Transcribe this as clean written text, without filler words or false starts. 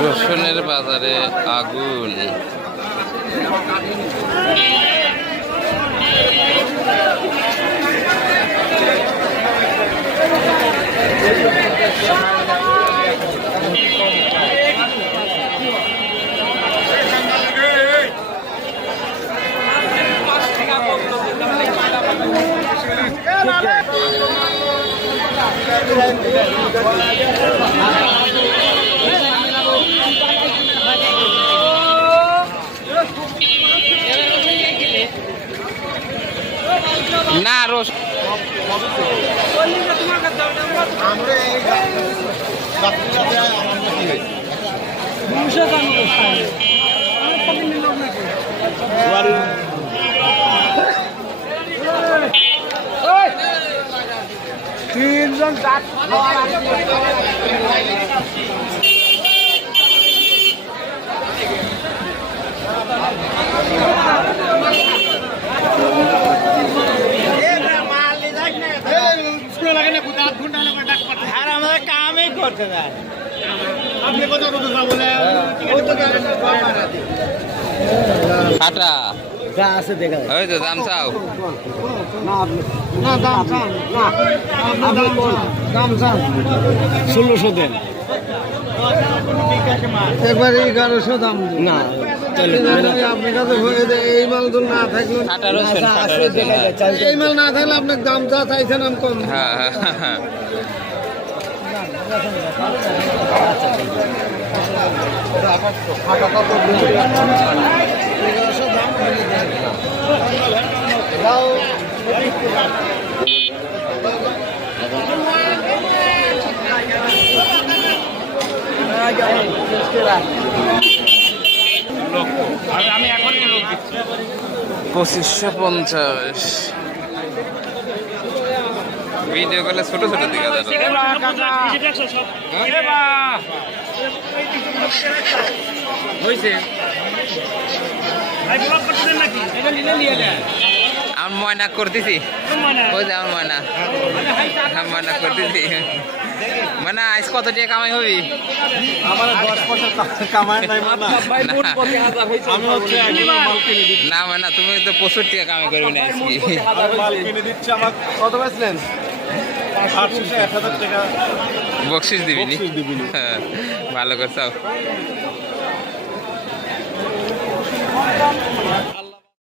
রসুনের বাজারে আগুন। না রোজ তিনজন আমাদের কামই করতে দেয় আপনি কথা বলে কাটা যা আছে দেখা ওই তো দাম চাও না দাম চান না দাম চান 1600 দেন একবার 1100 দাম না আপনার কাছে এই মাল তো না থাকলে কাটা রসুন এই মাল না থাকলে আপনার দাম যা চাইছেন আমি কম হ্যাঁ হ্যাঁ আমি এখন 2550 ভিডিও করলে ছোট ছোট দিকে আমি ময়না করতেছি ওই যে আমার ময়না ময়না করতেছি মানে আজ কত টাকা কামাই হবি আমার 10% কামাই নাই না মানে তুমি তো প্রচুর টাকা কামাই করবি না আজকে মাল কিনে দিচ্ছে আমার কত বেচলেন 1000 টাকা বকশিস দিবি হ্যাঁ ভালো করছাও।